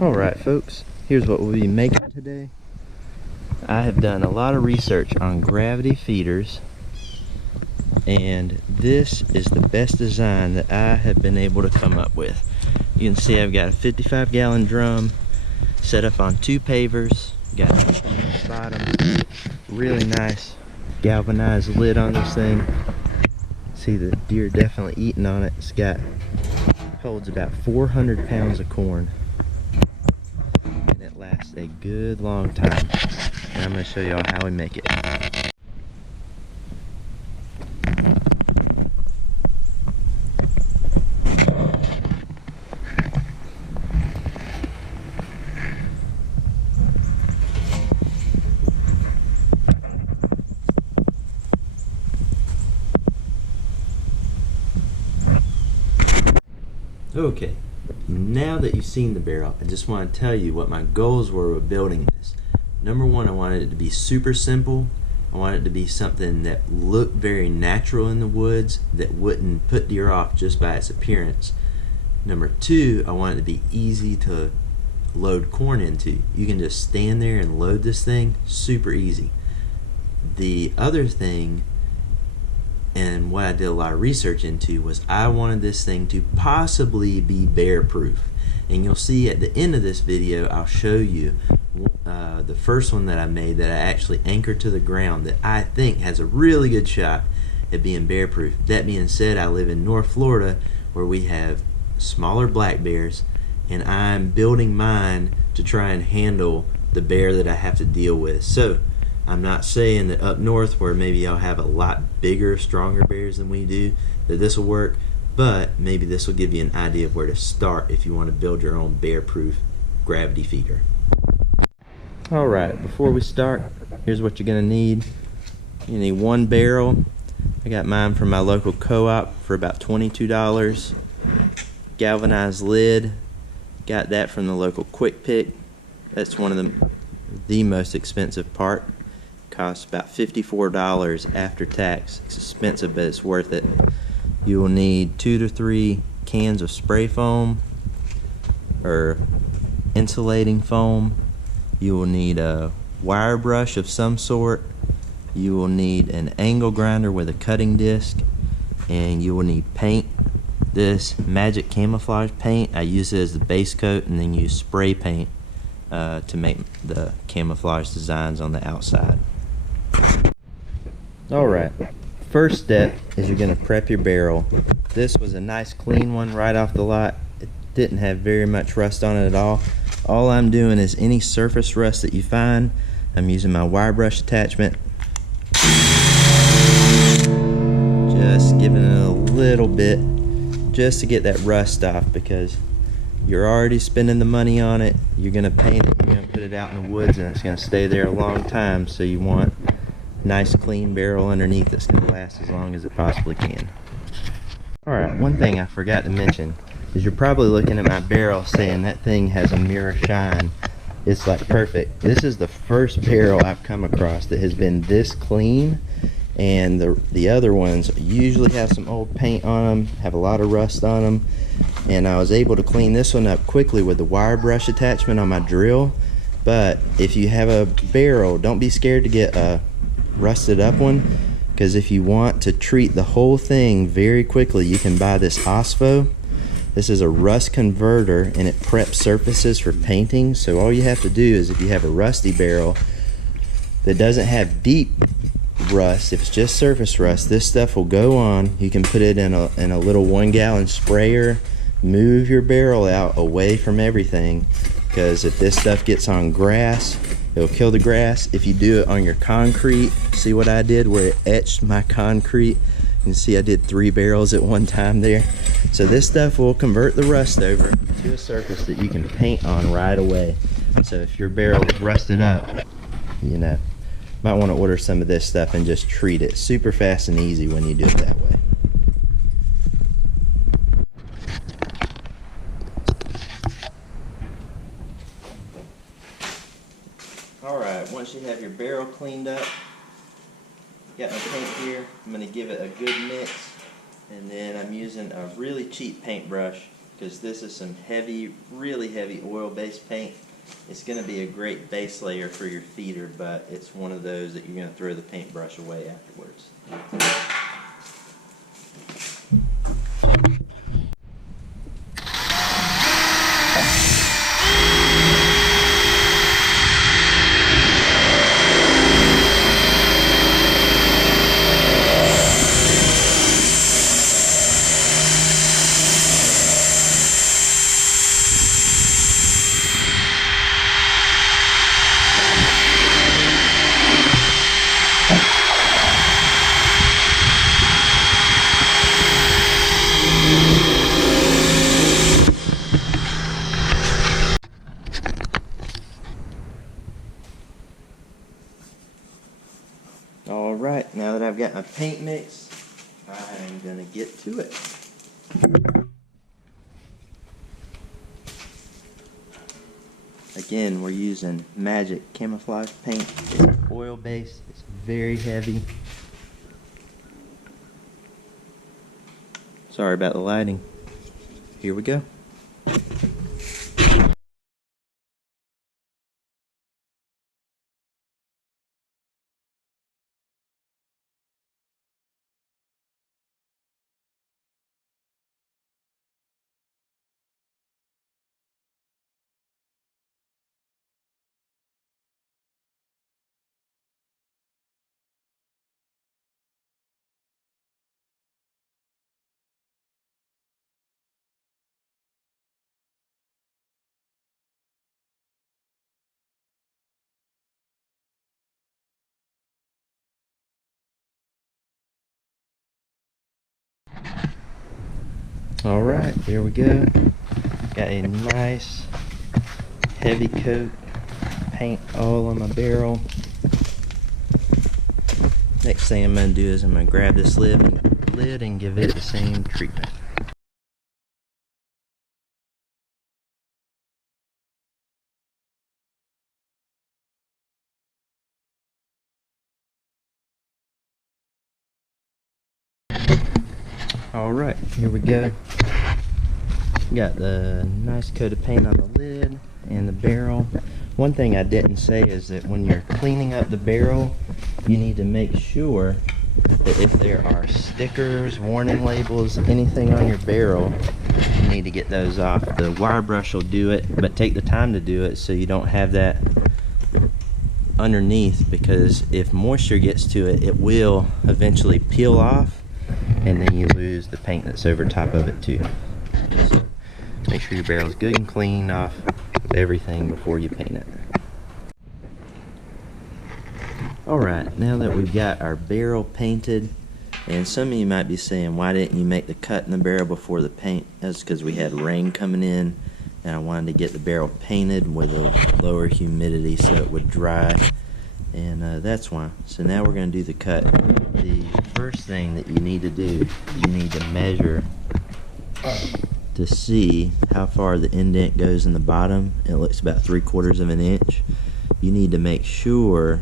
Alright folks, here's what we'll be making today. I have done a lot of research on gravity feeders, and this is the best design that I have been able to come up with. You can see I've got a 55-gallon drum set up on 2 pavers, got on the bottom, really nice galvanized lid on this thing. See the deer definitely eating on it. Holds about 400 pounds of corn. Lasts a good long time, and I'm going to show y'all how we make it. Okay, now that you've seen the barrel, I just want to tell you what my goals were with building this. Number one, I wanted it to be super simple. I wanted it to be something that looked very natural in the woods, that wouldn't put deer off just by its appearance. Number two, I wanted it to be easy to load corn into. You can just stand there and load this thing super easy. The other thing, and what I did a lot of research into, was I wanted this thing to possibly be bear proof. And you'll see at the end of this video, I'll show you the first one that I made that I actually anchored to the ground that I think has a really good shot at being bear proof. That being said, I live in North Florida where we have smaller black bears, and I'm building mine to try and handle the bear that I have to deal with. So I'm not saying that up north, where maybe y'all have a lot bigger, stronger bears than we do, that this will work, but maybe this will give you an idea of where to start if you want to build your own bear-proof gravity feeder. Alright, before we start, here's what you're going to need. You need 1 barrel. I got mine from my local co-op for about $22. Galvanized lid. Got that from the local Quick Pick. That's one of the most expensive part. Costs about $54 after tax. It's expensive, but it's worth it. You will need 2 to 3 cans of spray foam or insulating foam. You will need a wire brush of some sort. You will need an angle grinder with a cutting disc, and you will need paint. This Magic Camouflage paint, I use it as the base coat and then use spray paint to make the camouflage designs on the outside. Alright, first step is you're going to prep your barrel. This was a nice clean one right off the lot. It didn't have very much rust on it at all. All I'm doing is any surface rust that you find, I'm using my wire brush attachment. Just giving it a little bit just to get that rust off, because you're already spending the money on it. You're going to paint it, you're going to put it out in the woods, and it's going to stay there a long time, so you want a nice clean barrel underneath that's going to last as long as it possibly can. Alright, one thing I forgot to mention is you're probably looking at my barrel saying that thing has a mirror shine. It's like perfect. This is the first barrel I've come across that has been this clean, and the other ones usually have some old paint on them, have a lot of rust on them, and I was able to clean this one up quickly with the wire brush attachment on my drill. But if you have a barrel, don't be scared to get a rusted up one, because if you want to treat the whole thing very quickly, you can buy this OSPO. This is a rust converter, and it preps surfaces for painting. So all you have to do is, if you have a rusty barrel that doesn't have deep rust, if it's just surface rust, this stuff will go on. You can put it in a little 1-gallon sprayer, move your barrel out away from everything, because if this stuff gets on grass, it'll kill the grass. If you do it on your concrete, see what I did where it etched my concrete? You can see I did 3 barrels at one time there. So this stuff will convert the rust over to a surface that you can paint on right away. So if your barrel is rusted up, you know, might want to order some of this stuff and just treat it. Super fast and easy when you do it that way. Alright, once you have your barrel cleaned up, got my paint here, I'm going to give it a good mix, and then I'm using a really cheap paintbrush because this is some heavy, really heavy oil-based paint. It's going to be a great base layer for your feeder, but it's one of those that you're going to throw the paintbrush away afterwards. Alright, now that I've got my paint mix, I'm going to get to it. Again, we're using Magic camouflage paint. It's oil based, it's very heavy. Sorry about the lighting. Here we go. Alright, here we go. Got a nice heavy coat paint all on my barrel. Next thing I'm going to do is I'm going to grab this lid and give it the same treatment. Alright, here we go. Got the nice coat of paint on the lid and the barrel. One thing I didn't say is that when you're cleaning up the barrel, you need to make sure that if there are stickers, warning labels, anything on your barrel, you need to get those off. The wire brush will do it, but take the time to do it so you don't have that underneath, because if moisture gets to it, it will eventually peel off and then you lose the paint that's over top of it too. So make sure your barrel is good and clean off with everything before you paint it. Alright, now that we've got our barrel painted, and some of you might be saying, why didn't you make the cut in the barrel before the paint? That's because we had rain coming in and I wanted to get the barrel painted with a lower humidity so it would dry, and that's why. So now we're going to do the cut. The first thing that you need to do, you need to measure to see how far the indent goes in the bottom. It looks about 3/4 of an inch. You need to make sure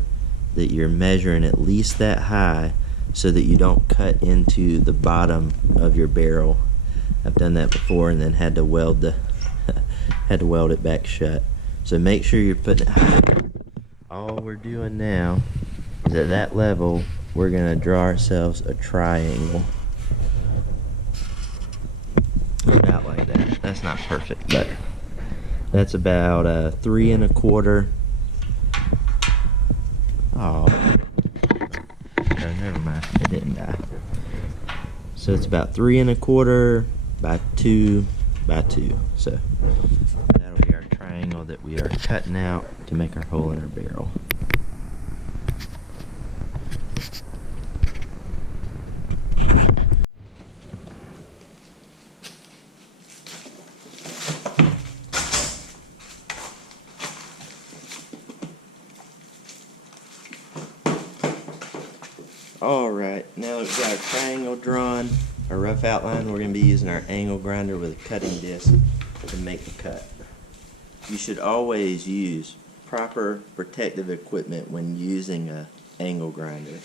that you're measuring at least that high so that you don't cut into the bottom of your barrel. I've done that before and then had to weld it back shut. So make sure you're putting it high. All we're doing now is at that level we're going to draw ourselves a triangle. About like that. That's not perfect, but that's about 3 1/4. Oh, no, never mind. It didn't die. So it's about 3 1/4 by 2 by 2. So that'll be our triangle that we are cutting out to make our hole in our barrel. Alright, now that we've got our triangle drawn, our rough outline, we're going to be using our angle grinder with a cutting disc to make the cut. You should always use proper protective equipment when using an angle grinder.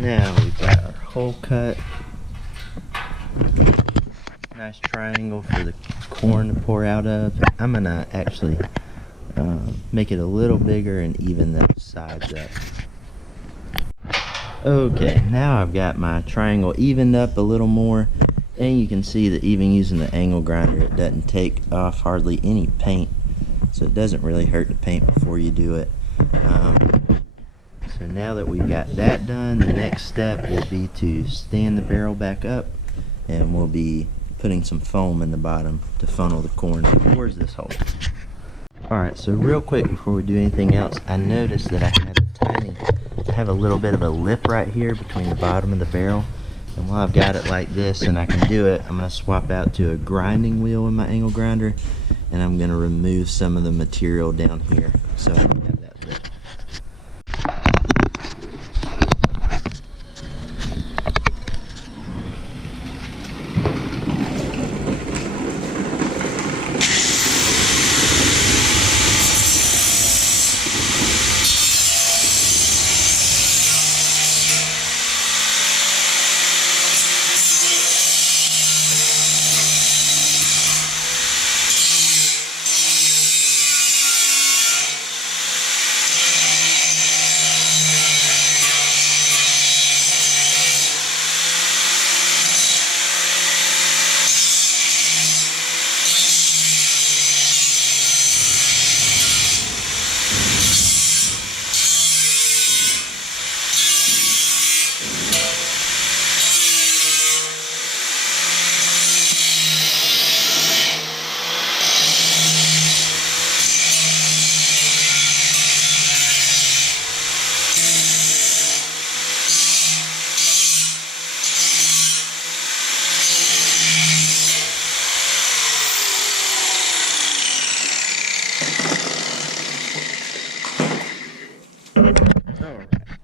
Now we've got our hole cut. Nice triangle for the corn to pour out of. I'm gonna actually make it a little bigger and even the sides up. Okay, now I've got my triangle evened up a little more, and you can see that even using the angle grinder, it doesn't take off hardly any paint, so it doesn't really hurt to paint before you do it. So now that we've got that done, the next step will be to stand the barrel back up, and we'll be putting some foam in the bottom to funnel the corn towards this hole. Alright, so real quick before we do anything else, I noticed that I have a little bit of a lip right here between the bottom of the barrel, and while I've got it like this and I can do it, I'm going to swap out to a grinding wheel in my angle grinder, and I'm going to remove some of the material down here so I can have that lip.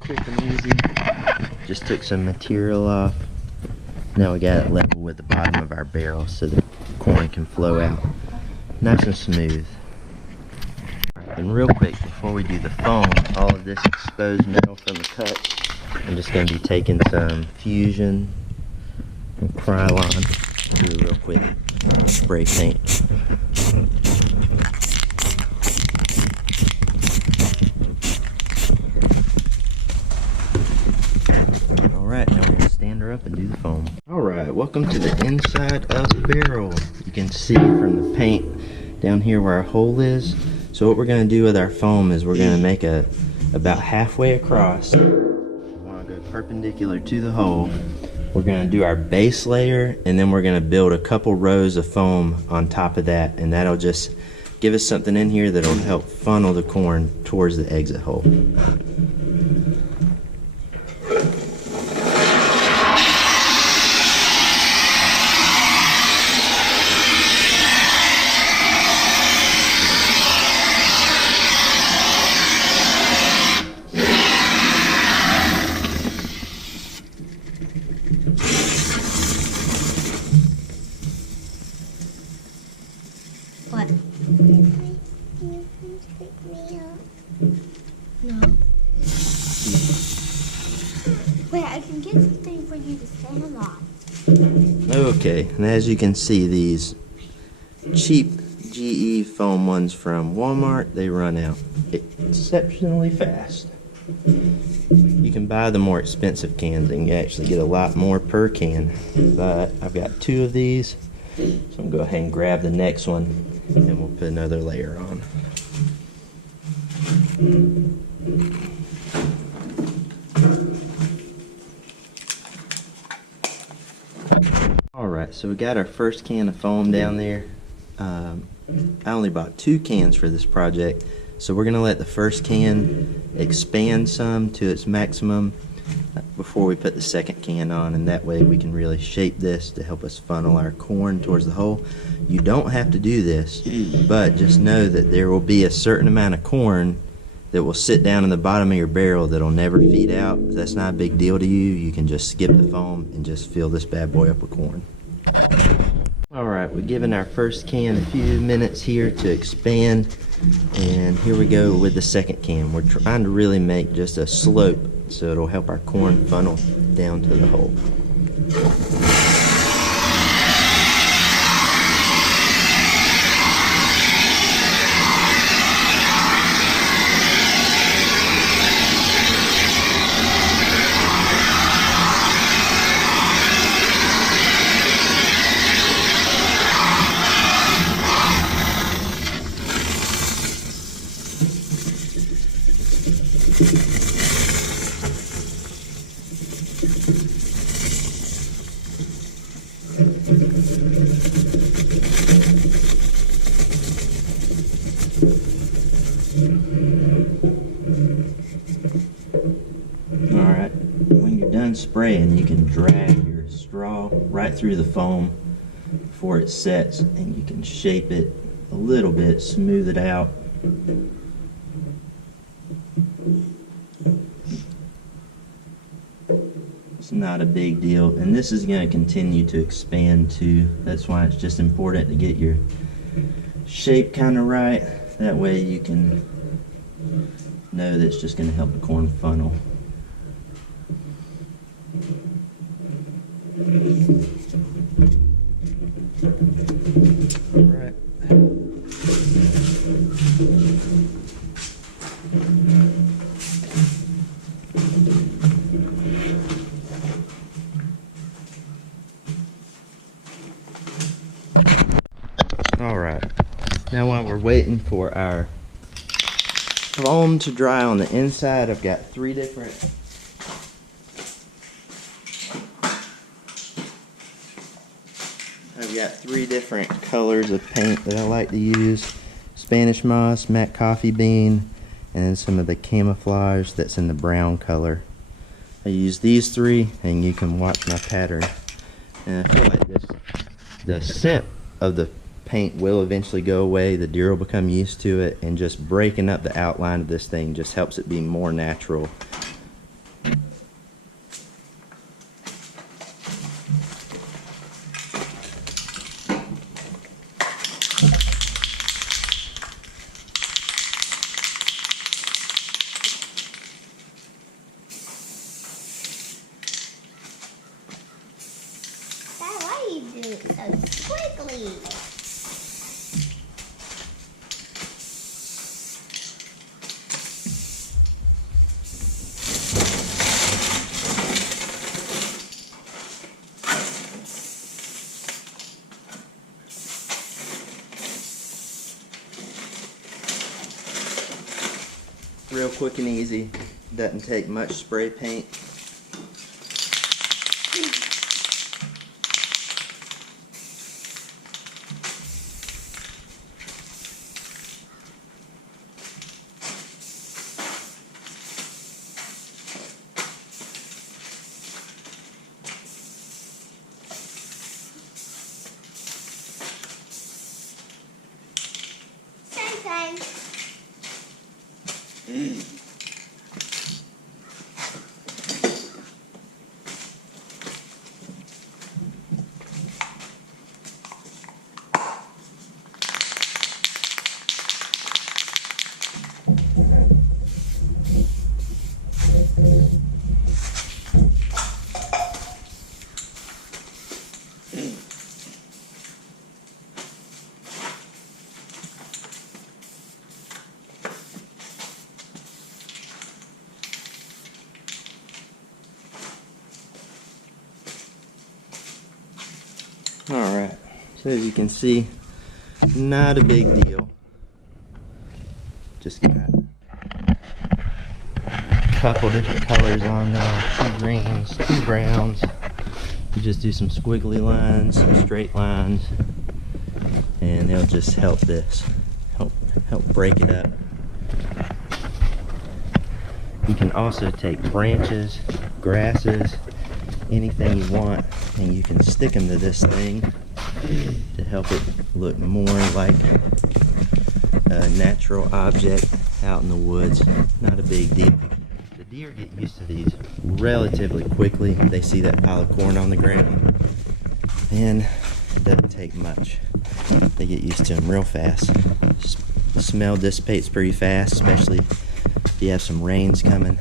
Quick and easy. Just took some material off. Now we got it level with the bottom of our barrel so the corn can flow out nice and smooth. And real quick before we do the foam, all of this exposed metal from the cut, I'm just going to be taking some Fusion and Krylon, do a real quick spray paint. Alright, now we're going to stand her up and do the foam. Alright, welcome to the inside of the barrel. You can see from the paint down here where our hole is. So what we're going to do with our foam is we're going to make about halfway across. We want to go perpendicular to the hole. We're going to do our base layer, and then we're going to build a couple rows of foam on top of that, and that'll just give us something in here that'll help funnel the corn towards the exit hole. What? No. Wait, I can get something for you to stand on. Okay, and as you can see, these cheap GE foam ones from Walmart, they run out exceptionally fast. You can buy the more expensive cans and you actually get a lot more per can, but I've got 2 of these, so I'm going to go ahead and grab the next one and we'll put another layer on. Alright, so we got our first can of foam down there. I only bought 2 cans for this project, so we're going to let the first can expand some to its maximum before we put the second can on, and that way we can really shape this to help us funnel our corn towards the hole. You don't have to do this, but just know that there will be a certain amount of corn that will sit down in the bottom of your barrel that'll never feed out. That's not a big deal to you. You can just skip the foam and just fill this bad boy up with corn. Alright, we're giving our first can a few minutes here to expand, and here we go with the second can. We're trying to really make just a slope so it'll help our corn funnel down to the hole. Alright, when you're done spraying, you can drag your straw right through the foam before it sets, and you can shape it a little bit, smooth it out. It's not a big deal, and this is going to continue to expand too. That's why it's just important to get your shape kind of right. That way you can know that it's just going to help the corn funnel. Right. Alright, now while we're waiting for our foam to dry on the inside, I've got three different colors of paint that I like to use. Spanish moss, matte coffee bean, and some of the camouflage that's in the brown color. I use these three, and you can watch my pattern. And I feel like the scent of the paint will eventually go away. The deer will become used to it, and just breaking up the outline of this thing just helps it be more natural. Why do you do it so squiggly? Real quick and easy. Doesn't take much spray paint. Same thing. Alright, so as you can see, not a big deal. Just got a couple different colors on there, 2 greens, 2 browns. You just do some squiggly lines, some straight lines, and they'll just help this, help break it up. You can also take branches, grasses, anything you want, and you can stick them to this thing to help it look more like a natural object out in the woods. Not a big deal. The deer get used to these relatively quickly. They see that pile of corn on the ground, and it doesn't take much. They get used to them real fast. The smell dissipates pretty fast, especially if you have some rains coming.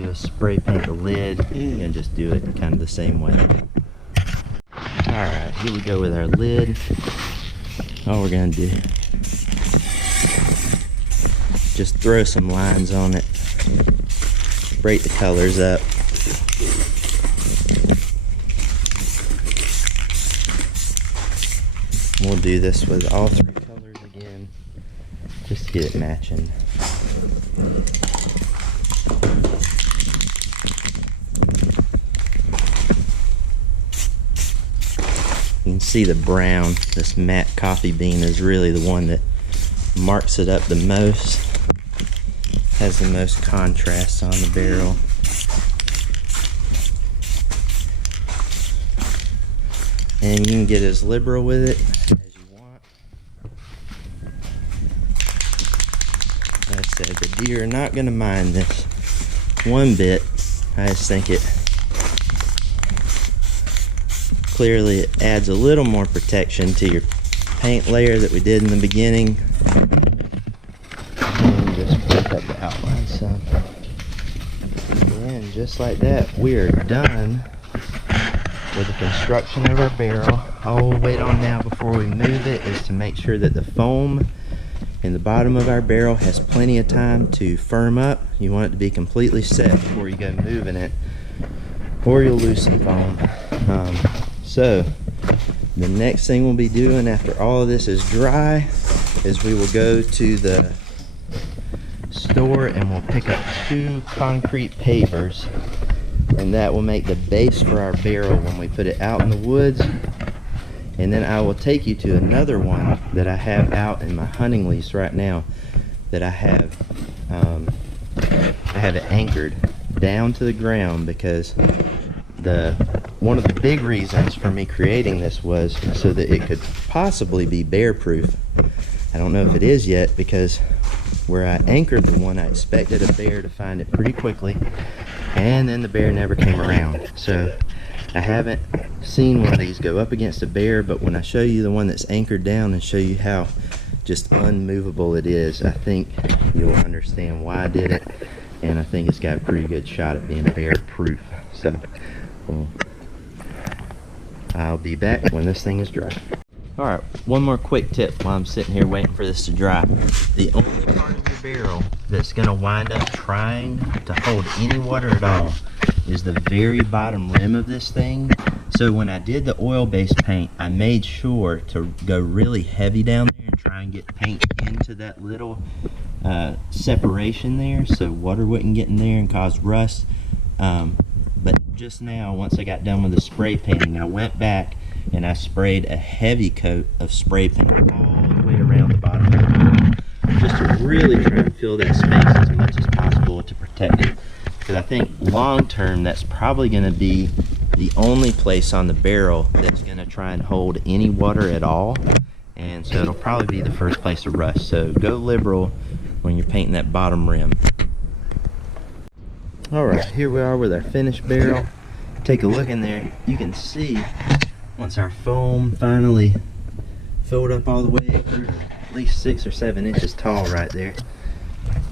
do is spray paint the lid and just do it kind of the same way. Alright, here we go with our lid. All we're going to do, just throw some lines on it, break the colors up. We'll do this with all 3 colors again, just to get it matching. You can see the brown, this matte coffee bean is really the one that marks it up the most, has the most contrast on the barrel. And you can get as liberal with it as you want. Like I said, the deer are not going to mind this one bit. I just think it clearly it adds a little more protection to your paint layer that we did in the beginning. And just break up the outline some. And just like that, we are done with the construction of our barrel. All we'll wait on now before we move it is to make sure that the foam in the bottom of our barrel has plenty of time to firm up. You want it to be completely set before you go moving it, or you'll lose some foam. So the next thing we'll be doing after all of this is dry is we will go to the store and we'll pick up 2 concrete pavers, and that will make the base for our barrel when we put it out in the woods. And then I will take you to another one that I have out in my hunting lease right now that I have it anchored down to the ground, because one of the big reasons for me creating this was so that it could possibly be bear proof. I don't know if it is yet, because where I anchored the one I expected a bear to find it pretty quickly, and then the bear never came around. So I haven't seen one of these go up against a bear, but when I show you the one that's anchored down and show you how just unmovable it is, I think you'll understand why I did it, and I think it's got a pretty good shot at being bear proof. So I'll be back when this thing is dry. Alright, one more quick tip while I'm sitting here waiting for this to dry. The only part of your barrel that's going to wind up trying to hold any water at all is the very bottom rim of this thing. So when I did the oil-based paint, I made sure to go really heavy down there and try and get paint into that little separation there so water wouldn't get in there and cause rust. But just now, once I got done with the spray painting, I went back and I sprayed a heavy coat of spray paint all the way around the bottom of the barrel, just to really try and fill that space as much as possible to protect it. Because I think long term, that's probably going to be the only place on the barrel that's going to try and hold any water at all. And so it'll probably be the first place to rust. So go liberal when you're painting that bottom rim. Alright, here we are with our finished barrel. Take a look in there. You can see once our foam finally filled up all the way, it grew at least 6 or 7 inches tall right there.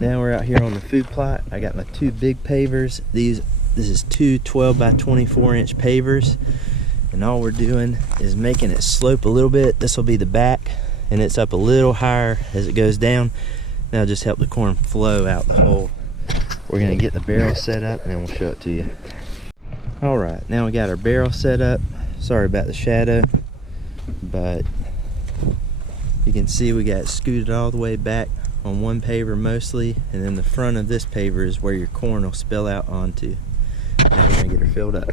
Now we're out here on the food plot. I got my 2 big pavers. This is 2 12 by 24 inch pavers, and all we're doing is making it slope a little bit. This will be the back, and it's up a little higher as it goes down. That'll just help the corn flow out the hole. We're gonna get the barrel set up and then we'll show it to you. Alright, now we got our barrel set up. Sorry about the shadow, but you can see we got it scooted all the way back on one paver mostly, and then the front of this paver is where your corn will spill out onto. Now we're gonna get her filled up.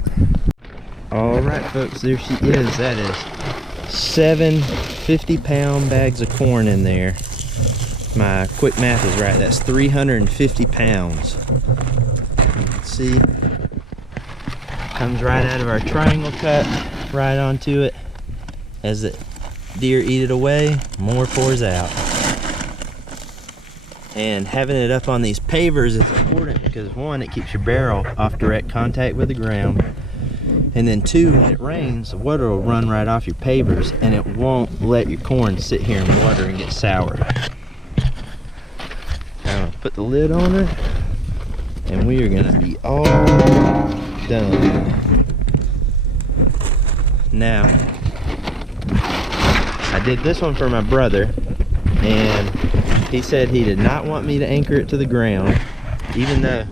Alright folks, there she is. That is 7 50-pound bags of corn in there. My quick math is right, that's 350 pounds. You can see, comes right out of our triangle cut, right onto it. As the deer eat it away, more pours out. And having it up on these pavers is important because 1, it keeps your barrel off direct contact with the ground. And then 2, when it rains, the water will run right off your pavers and it won't let your corn sit here in water and get sour. Now put the lid on her. and we are gonna be all done. Now, I did this one for my brother, and he said he did not want me to anchor it to the ground, even though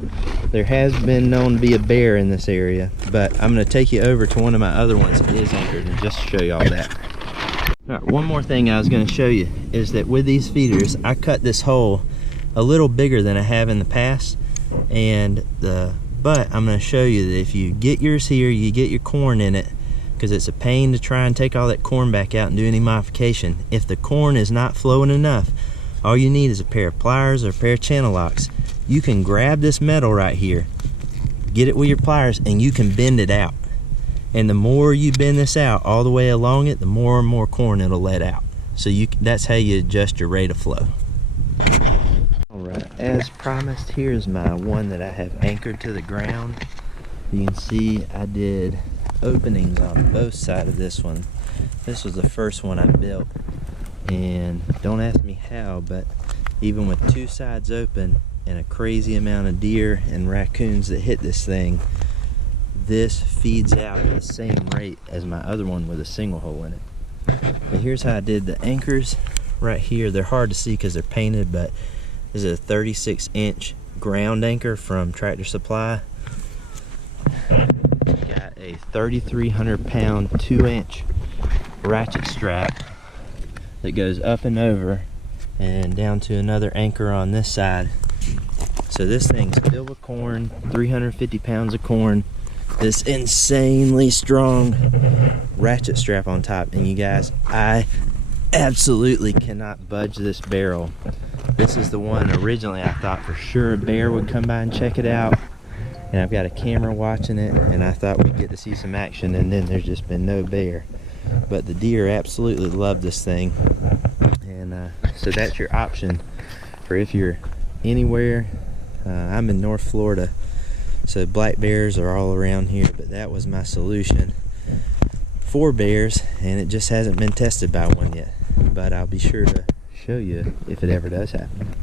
there has been known to be a bear in this area. But I'm going to take you over to one of my other ones that is anchored and just show y'all that. All right, one more thing I was going to show you is that with these feeders, I cut this hole a little bigger than I have in the past, but I'm going to show you that if you get yours here, you get your corn in it, because it's a pain to try and take all that corn back out and do any modification. If the corn is not flowing enough, all you need is a pair of pliers or a pair of channel locks. You can grab this metal right here, get it with your pliers, and you can bend it out. And the more you bend this out all the way along it, the more and more corn it'll let out. So that's how you adjust your rate of flow. Alright, as promised, here's my one that I have anchored to the ground. You can see I did openings on both sides of this one. This was the first one I built, and don't ask me how, but even with two sides open and a crazy amount of deer and raccoons that hit this thing, this feeds out at the same rate as my other one with a single hole in it. But here's how I did the anchors right here. They're hard to see because they're painted, but this is a 36-inch ground anchor from Tractor Supply. Got a 3,300 pound 2-inch ratchet strap that goes up and over and down to another anchor on this side. So this thing's filled with corn, 350 pounds of corn, this insanely strong ratchet strap on top. And you guys, I absolutely cannot budge this barrel. This is the one originally I thought for sure a bear would come by and check it out, and I've got a camera watching it, and I thought we'd get to see some action, and then there's just been no bear. But the deer absolutely love this thing, and so that's your option for if you're anywhere. I'm in North Florida, so black bears are all around here, but that was my solution for bears, and it just hasn't been tested by one yet. But I'll be sure to show you if it ever does happen.